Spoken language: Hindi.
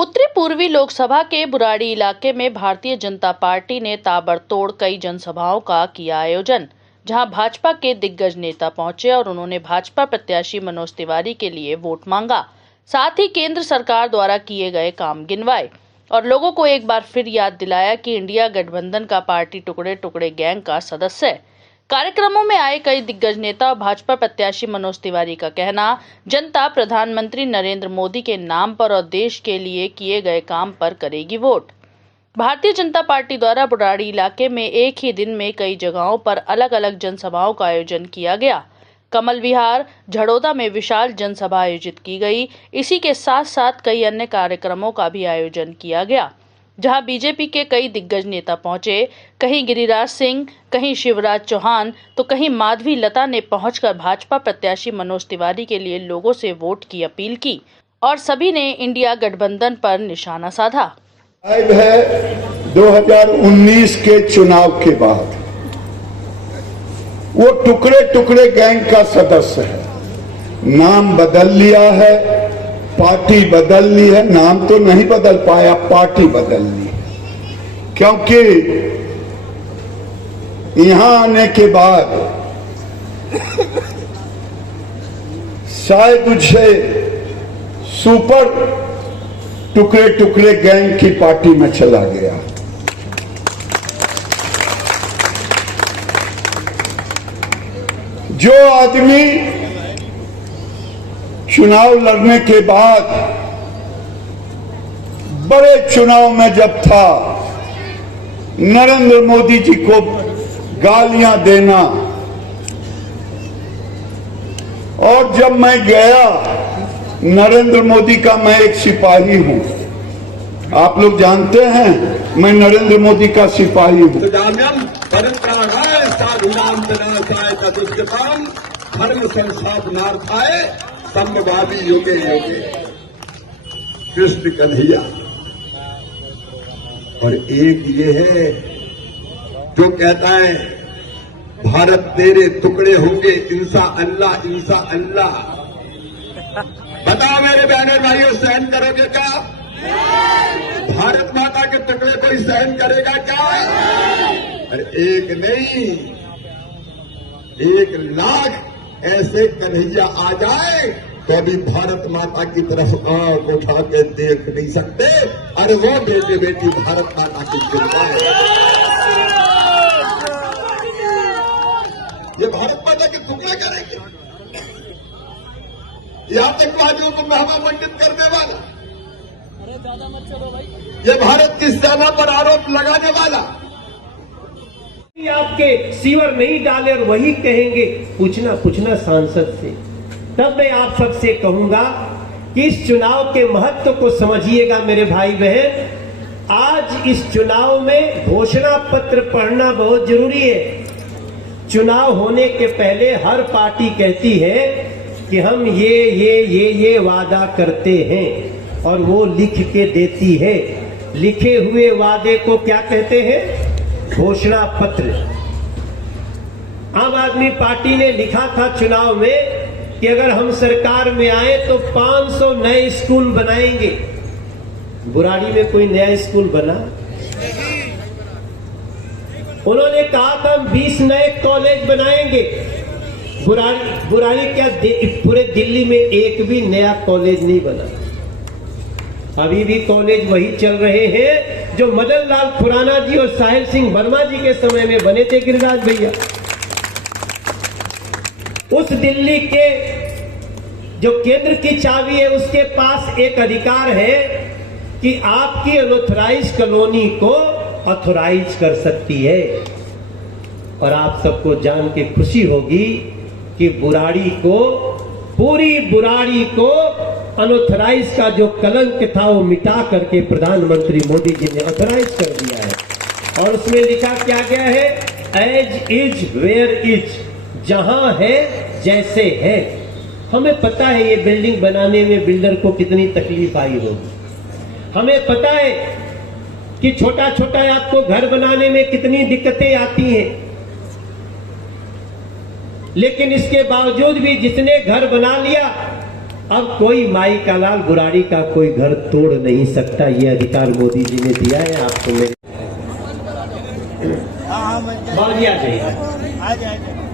उत्तरी पूर्वी लोकसभा के बुराड़ी इलाके में भारतीय जनता पार्टी ने ताबड़तोड़ कई जनसभाओं का किया आयोजन, जहां भाजपा के दिग्गज नेता पहुंचे और उन्होंने भाजपा प्रत्याशी मनोज तिवारी के लिए वोट मांगा। साथ ही केंद्र सरकार द्वारा किए गए काम गिनवाए और लोगों को एक बार फिर याद दिलाया कि इंडिया गठबंधन का पार्टी टुकड़े टुकड़े गैंग का सदस्य है। कार्यक्रमों में आए कई दिग्गज नेता और भाजपा प्रत्याशी मनोज तिवारी का कहना, जनता प्रधानमंत्री नरेंद्र मोदी के नाम पर और देश के लिए किए गए काम पर करेगी वोट। भारतीय जनता पार्टी द्वारा बुराड़ी इलाके में एक ही दिन में कई जगहों पर अलग अलग जनसभाओं का आयोजन किया गया। कमल विहार, झड़ौदा में विशाल जनसभा आयोजित की गई। इसी के साथ साथ कई अन्य कार्यक्रमों का भी आयोजन किया गया, जहां बीजेपी के कई दिग्गज नेता पहुंचे। कहीं गिरिराज सिंह, कहीं शिवराज चौहान तो कहीं माधवी लता ने पहुंचकर भाजपा प्रत्याशी मनोज तिवारी के लिए लोगों से वोट की अपील की और सभी ने इंडिया गठबंधन पर निशाना साधा। है 2019 के चुनाव के बाद वो टुकड़े टुकड़े गैंग का सदस्य है। नाम बदल लिया है, पार्टी बदल ली है। नाम तो नहीं बदल पाया, पार्टी बदल ली, क्योंकि यहां आने के बाद शायद उसे सुपर टुकड़े टुकड़े गैंग की पार्टी में चला गया। जो आदमी चुनाव लड़ने के बाद बड़े चुनाव में जब था, नरेंद्र मोदी जी को गालियां देना, और जब मैं गया, नरेंद्र मोदी का मैं एक सिपाही हूं, आप लोग जानते हैं मैं नरेंद्र मोदी का सिपाही हूं। धर्म संस्थापनार्थाय संभवादि योगे योगे कृष्ण कन्हैया। और एक ये है जो कहता है भारत तेरे टुकड़े होंगे, इंसा अल्लाह इंसा अल्लाह। बताओ मेरे बहनों भाइयों, सहन करोगे क्या? भारत माता के टुकड़े कोई सहन करेगा क्या? अरे एक नहीं, 1 लाख ऐसे कन्हैया आ जाए तो अभी भारत माता की तरफ आंख उठा के देख नहीं सकते। अरे वो बेटे बेटी भारत माता की चिंता है। ये भारत माता के टुकड़े करेंगे, ये आतंकवादियों को महवा मंडित करने वाला, ये भारत की सेना पर आरोप लगाने वाला। आपके सीवर नहीं डाले और वही कहेंगे पूछना सांसद से। तब मैं आप सबसे कहूंगा कि इस चुनाव के महत्व को समझिएगा मेरे भाई बहन। आज इस चुनाव में घोषणा पत्र पढ़ना बहुत जरूरी है। चुनाव होने के पहले हर पार्टी कहती है कि हम ये वादा करते हैं और वो लिख के देती है। लिखे हुए वादे को क्या कहते हैं? घोषणा पत्र। आम आदमी पार्टी ने लिखा था चुनाव में कि अगर हम सरकार में आए तो 500 नए स्कूल बनाएंगे। बुराड़ी में कोई नया स्कूल बना? उन्होंने कहा था हम 20 नए कॉलेज बनाएंगे। बुराड़ी क्या पूरे दिल्ली में एक भी नया कॉलेज नहीं बना। अभी भी कॉलेज वही चल रहे हैं जो मदन लाल खुराना जी और साहिल सिंह वर्मा जी के समय में बने थे गिरिराज भैया। उस दिल्ली के जो केंद्र की चाबी है, उसके पास एक अधिकार है कि आपकी अनऑथराइज कॉलोनी को ऑथोराइज कर सकती है। और आप सबको जान के खुशी होगी कि बुराड़ी को, पूरी बुराड़ी को अनऑथराइज का जो कलंक था वो मिटा करके प्रधानमंत्री मोदी जी ने ऑथराइज कर दिया है। और उसमें लिखा क्या गया है? एज इज वेयर इज, जहां है जैसे है। हमें पता है ये बिल्डिंग बनाने में बिल्डर को कितनी तकलीफ आई होगी। हमें पता है कि छोटा छोटा आपको घर बनाने में कितनी दिक्कतें आती हैं। लेकिन इसके बावजूद भी जिसने घर बना लिया अब कोई माई का लाल बुराड़ी का कोई घर तोड़ नहीं सकता। ये अधिकार मोदी जी ने दिया है आपको। मेरे आ जाइए।